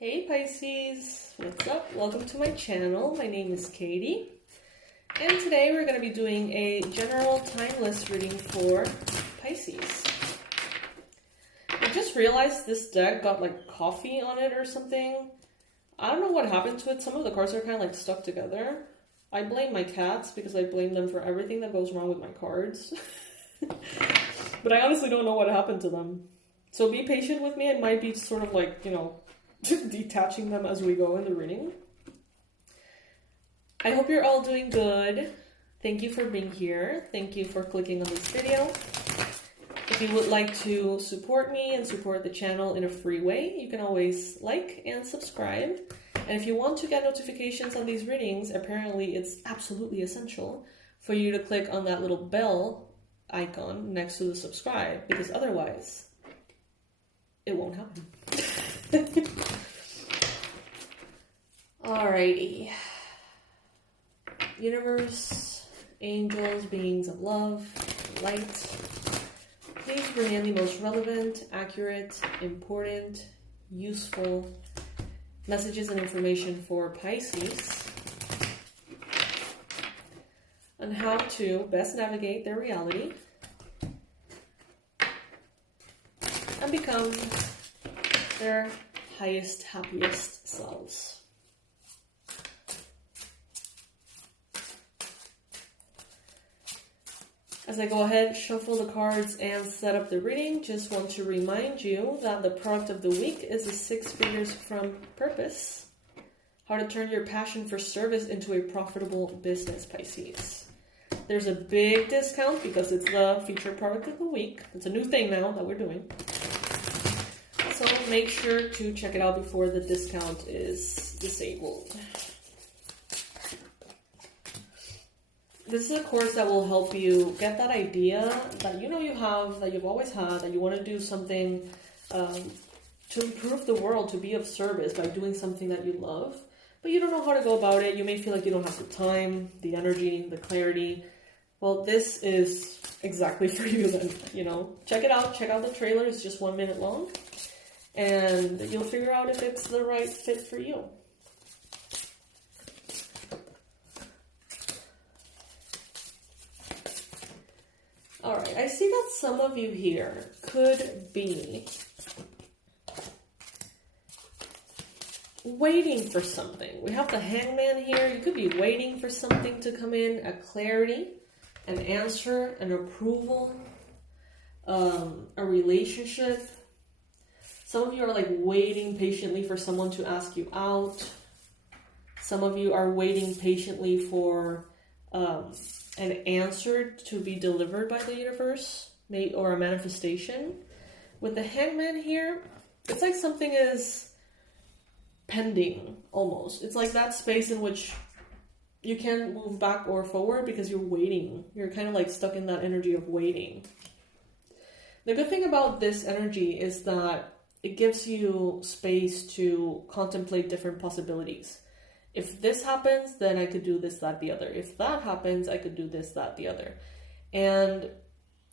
Hey Pisces, what's up? Welcome to my channel. My name is Katie, and today we're going to be doing a general timeless reading for Pisces. I just realized this deck got like coffee on it or something. I don't know what happened to it. Some of the cards are kind of like stuck together. I blame my cats because I blame them for everything that goes wrong with my cards. But I honestly don't know what happened to them. So be patient with me. It might be sort of like, detaching them as we go in the reading. I hope you're all doing good. Thank you for being here. Thank you for clicking on this video. If you would like to support me and support the channel in a free way, you can always like and subscribe. And if you want to get notifications on these readings, apparently it's absolutely essential for you to click on that little bell icon next to the subscribe, because otherwise it won't happen. Alrighty. Universe, angels, beings of love, light, please bring in the most relevant, accurate, important, useful messages and information for Pisces on how to best navigate their reality and become their highest, happiest selves. As I go ahead, shuffle the cards and set up the reading, just want to remind you that the product of the week is the 6 Figures from Purpose. How to turn your passion for service into a profitable business, Pisces. There's a big discount because it's the featured product of the week. It's a new thing now that we're doing. So make sure to check it out before the discount is disabled. This is a course that will help you get that idea that you have, that you've always had, that you want to do something to improve the world, to be of service by doing something that you love, but you don't know how to go about it. You may feel like you don't have the time, the energy, the clarity. Well, this is exactly for you then, Check it out. Check out the trailer. It's just 1 minute long. And you'll figure out if it's the right fit for you. Alright, I see that some of you here could be waiting for something. We have the Hangman here. You could be waiting for something to come in, a clarity, an answer, an approval, a relationship. Some of you are like waiting patiently for someone to ask you out. Some of you are waiting patiently for an answer to be delivered by the universe, maybe, or a manifestation. With the Hangman here, it's like something is pending, almost. It's like that space in which you can't move back or forward because you're waiting. You're kind of like stuck in that energy of waiting. The good thing about this energy is that it gives you space to contemplate different possibilities. If this happens, then I could do this, that, the other. If that happens, I could do this, that, the other. And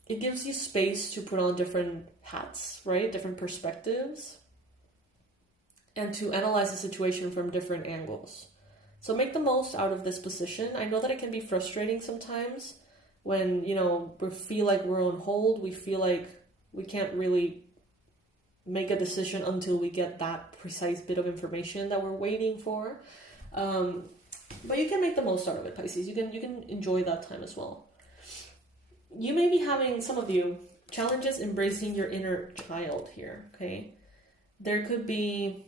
it gives you space to put on different hats, right? Different perspectives. And to analyze the situation from different angles. So make the most out of this position. I know that it can be frustrating sometimes when, we feel like we're on hold. We feel like we can't really make a decision until we get that precise bit of information that we're waiting for. But you can make the most out of it, Pisces. You can enjoy that time as well. You may be having, some of you, challenges embracing your inner child here, okay? There could be,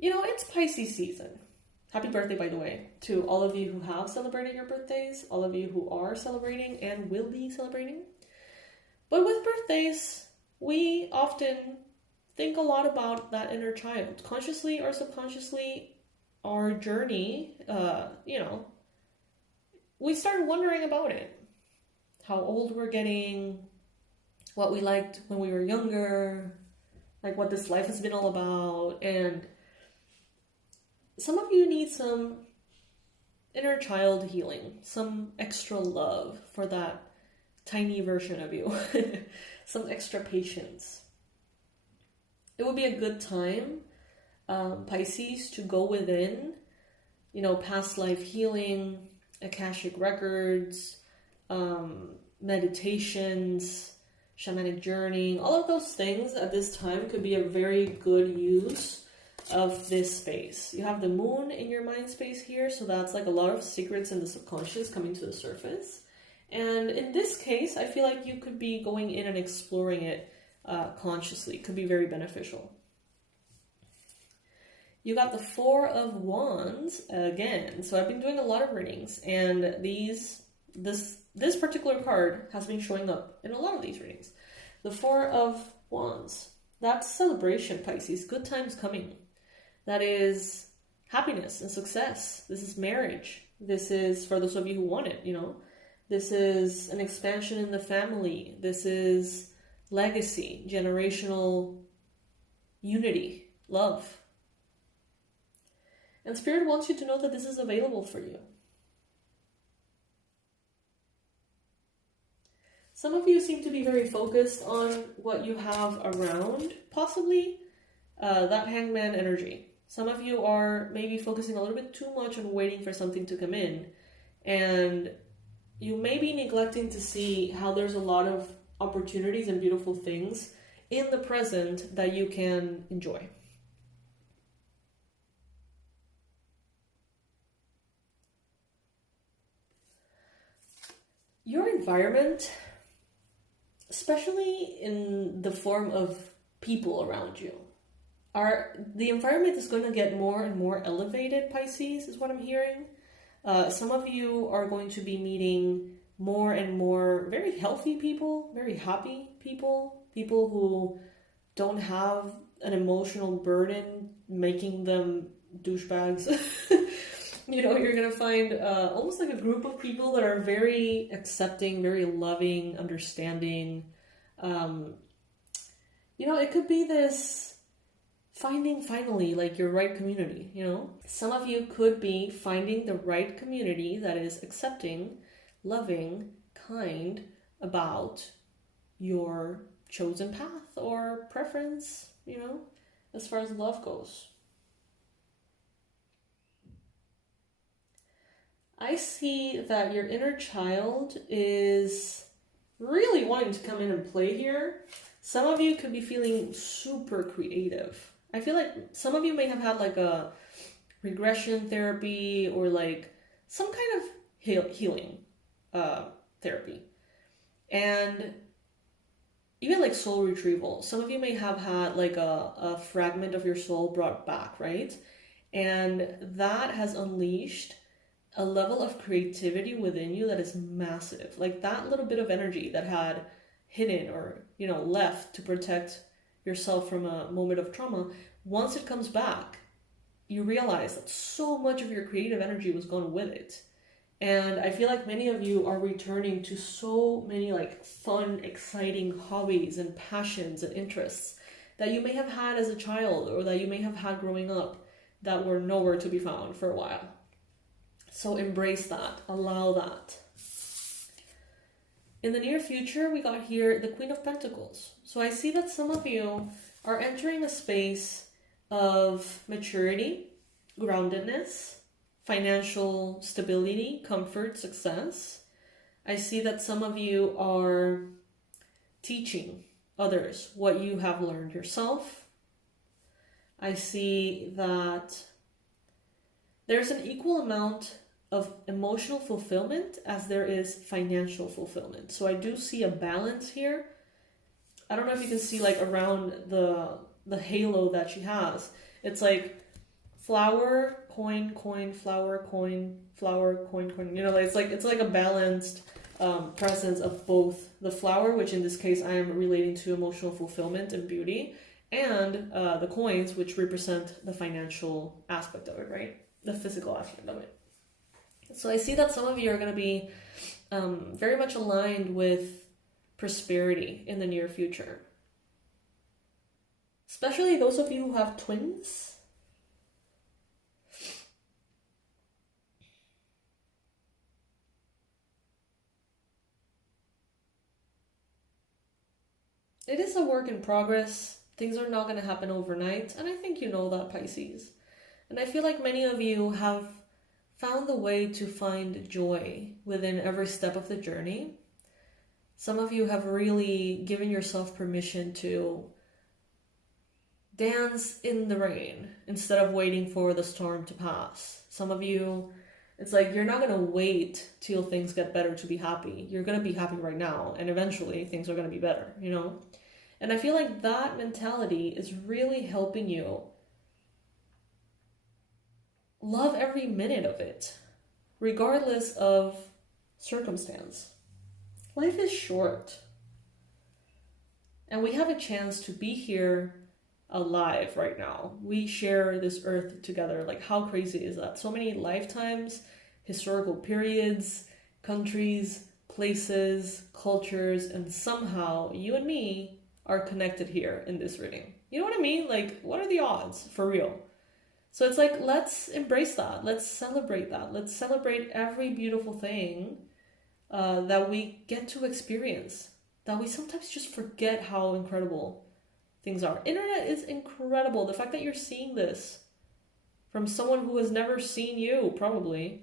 it's Pisces season. Happy birthday, by the way, to all of you who have celebrated your birthdays, all of you who are celebrating and will be celebrating. But with birthdays, we often think a lot about that inner child. Consciously or subconsciously, our journey, we start wondering about it. How old we're getting, what we liked when we were younger, like what this life has been all about. And some of you need some inner child healing, some extra love for that tiny version of you, some extra patience. it would be a good time, Pisces, to go within, past life healing, Akashic records, meditations, shamanic journeying, all of those things at this time could be a very good use of this space. You have the moon in your mind space here, so that's like a lot of secrets in the subconscious coming to the surface. And in this case, I feel like you could be going in and exploring it consciously. It could be very beneficial. You got the Four of Wands again. So I've been doing a lot of readings, and this particular card has been showing up in a lot of these readings. The Four of Wands. That's celebration, Pisces. Good times coming. That is happiness and success. This is marriage. This is, for those of you who want it, This is an expansion in the family. This is legacy, generational unity, love. And Spirit wants you to know that this is available for you. Some of you seem to be very focused on what you have around, possibly that hangman energy. Some of you are maybe focusing a little bit too much on waiting for something to come in, and you may be neglecting to see how there's a lot of opportunities and beautiful things in the present that you can enjoy. Your environment, especially in the form of people around you, the environment is going to get more and more elevated, Pisces, is what I'm hearing. Some of you are going to be meeting more and more very healthy people, very happy people, people who don't have an emotional burden making them douchebags. You're going to find almost like a group of people that are very accepting, very loving, understanding. It could be this finding finally like your right community, Some of you could be finding the right community that is accepting, loving, kind about your chosen path or preference, as far as love goes. I see that your inner child is really wanting to come in and play here. Some of you could be feeling super creative. I feel like some of you may have had like a regression therapy or like some kind of healing therapy. And even like soul retrieval. Some of you may have had like a fragment of your soul brought back, right? And that has unleashed a level of creativity within you that is massive. Like that little bit of energy that had hidden or, left to protect yourself from a moment of trauma, once it comes back, you realize that so much of your creative energy was gone with it. And I feel like many of you are returning to so many like fun, exciting hobbies and passions and interests that you may have had as a child or that you may have had growing up that were nowhere to be found for a while. So embrace that, allow that. In the near future, we got here the Queen of Pentacles. So I see that some of you are entering a space of maturity, groundedness, financial stability, comfort, success. I see that some of you are teaching others what you have learned yourself. I see that there's an equal amount of emotional fulfillment as there is financial fulfillment. So I do see a balance here. I don't know if you can see like around the halo that she has. It's like flower, coin, coin, flower, coin, flower, coin, coin. It's like a balanced presence of both the flower, which in this case I am relating to emotional fulfillment and beauty, and the coins, which represent the financial aspect of it, right? The physical aspect of it. So I see that some of you are going to be very much aligned with prosperity in the near future. Especially those of you who have twins. It is a work in progress. Things are not going to happen overnight, and I think you know that, Pisces. And I feel like many of you have found the way to find joy within every step of the journey. Some of you have really given yourself permission to dance in the rain instead of waiting for the storm to pass. Some of you, it's like you're not going to wait till things get better to be happy. You're going to be happy right now, and eventually things are going to be better, you know? And I feel like that mentality is really helping you love every minute of it, regardless of circumstance. Life is short, and we have a chance to be here alive right now. We share this earth together. Like, how crazy is that? So many lifetimes, historical periods, countries, places, cultures, and somehow you and me are connected here in this reading. You know what I mean? Like, what are the odds, for real? So it's like, let's embrace that. Let's celebrate that. Let's celebrate every beautiful thing that we get to experience, that we sometimes just forget how incredible things are. Internet is incredible. The fact that you're seeing this from someone who has never seen you, probably.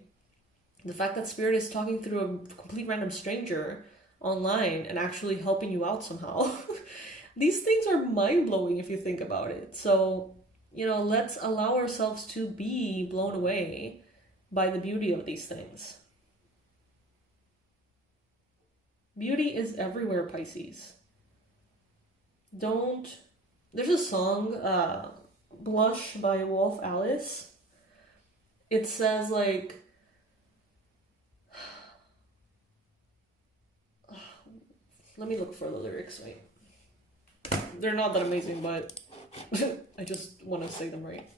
The fact that Spirit is talking through a complete random stranger online and actually helping you out somehow. These things are mind-blowing if you think about it. So, you know, let's allow ourselves to be blown away by the beauty of these things. Beauty is everywhere, Pisces. There's a song, Blush by Wolf Alice. It says like, let me look for the lyrics, wait. They're not that amazing, but I just want to say them right.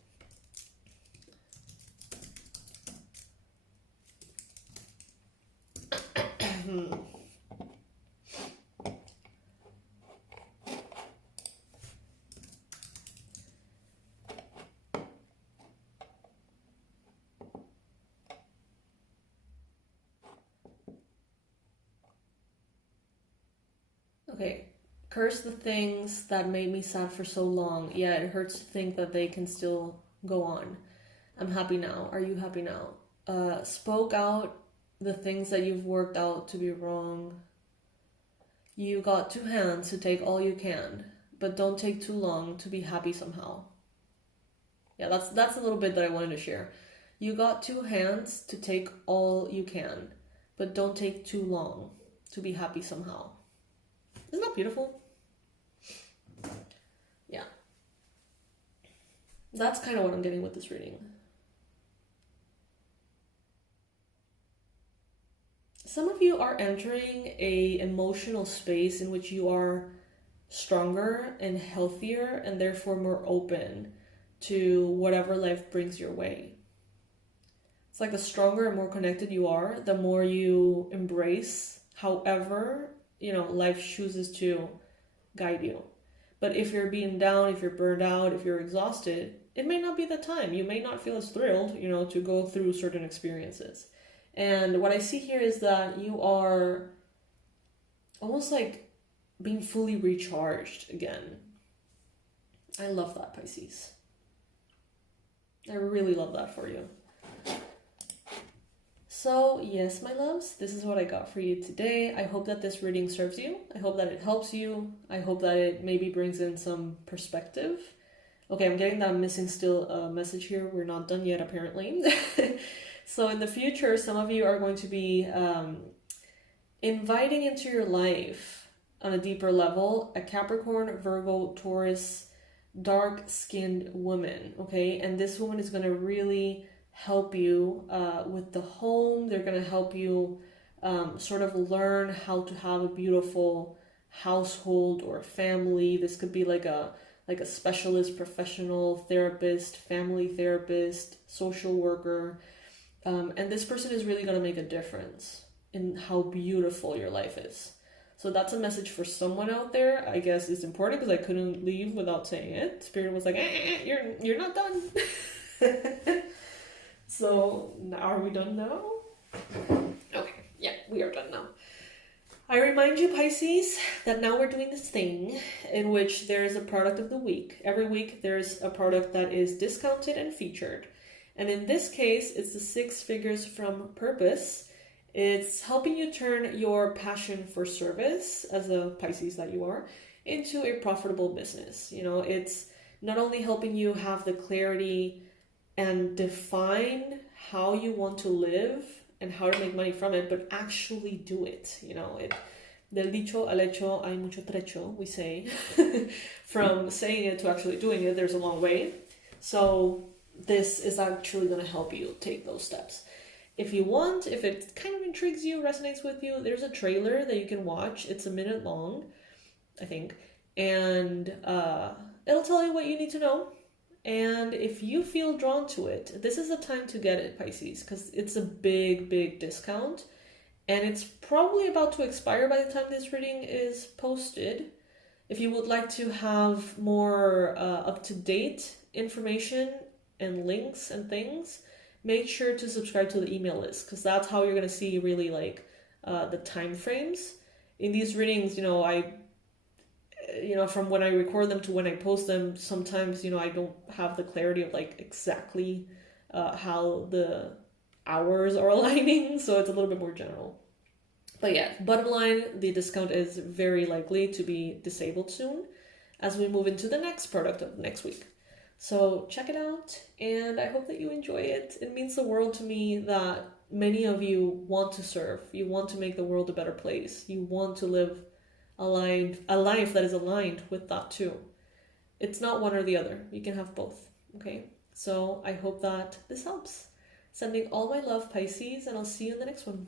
Okay. Curse the things that made me sad for so long. Yeah, it hurts to think that they can still go on. I'm happy now. Are you happy now? Spoke out the things that you've worked out to be wrong. You got 2 hands to take all you can, but don't take too long to be happy somehow. Yeah, that's a little bit that I wanted to share. You got 2 hands to take all you can, but don't take too long to be happy somehow. Isn't that beautiful? Yeah. That's kind of what I'm getting with this reading. Some of you are entering an emotional space in which you are stronger and healthier and therefore more open to whatever life brings your way. It's like the stronger and more connected you are, the more you embrace however, you know, life chooses to guide you. But if you're being down, if you're burned out, if you're exhausted, it may not be the time. You may not feel as thrilled, you know, to go through certain experiences. And what I see here is that you are almost like being fully recharged again. I love that, Pisces. I really love that for you. So, yes, my loves, this is what I got for you today. I hope that this reading serves you. I hope that it helps you. I hope that it maybe brings in some perspective. Okay, I'm getting that missing still message here. We're not done yet, apparently. So in the future, some of you are going to be inviting into your life on a deeper level a Capricorn, Virgo, Taurus, dark-skinned woman, okay? And this woman is going to really help you with the home. They're going to help you sort of learn how to have a beautiful household or family. This could be like a specialist, professional therapist, family therapist, social worker. And this person is really going to make a difference in how beautiful your life is. So that's a message for someone out there. I guess it's important because I couldn't leave without saying it. Spirit was like, you're not done. So, are we done now? Okay, yeah, we are done now. I remind you, Pisces, that now we're doing this thing in which there is a product of the week. Every week there's a product that is discounted and featured. And in this case, it's the 6 Figures from Purpose. It's helping you turn your passion for service, as a Pisces that you are, into a profitable business. You know, it's not only helping you have the clarity and define how you want to live and how to make money from it, but actually do it. You know, del dicho al hecho hay mucho trecho, we say. From saying it to actually doing it, there's a long way. So this is actually going to help you take those steps. If you want, if it kind of intrigues you, resonates with you, there's a trailer that you can watch. It's a minute long, I think. And it'll tell you what you need to know. And if you feel drawn to it, this is the time to get it, Pisces, because it's a big discount. And it's probably about to expire by the time this reading is posted. If you would like to have more up-to-date information and links and things, make sure to subscribe to the email list, because that's how you're going to see really like the time frames. In these readings, from when I record them to when I post them, sometimes, I don't have the clarity of like exactly how the hours are aligning, so it's a little bit more general. But yeah, bottom line, the discount is very likely to be disabled soon as we move into the next product of next week. So check it out, and I hope that you enjoy it. It means the world to me that many of you want to serve. You want to make the world a better place. You want to live a life that is aligned with that too. It's not one or the other. You can have both, okay? So I hope that this helps. Sending all my love, Pisces, and I'll see you in the next one.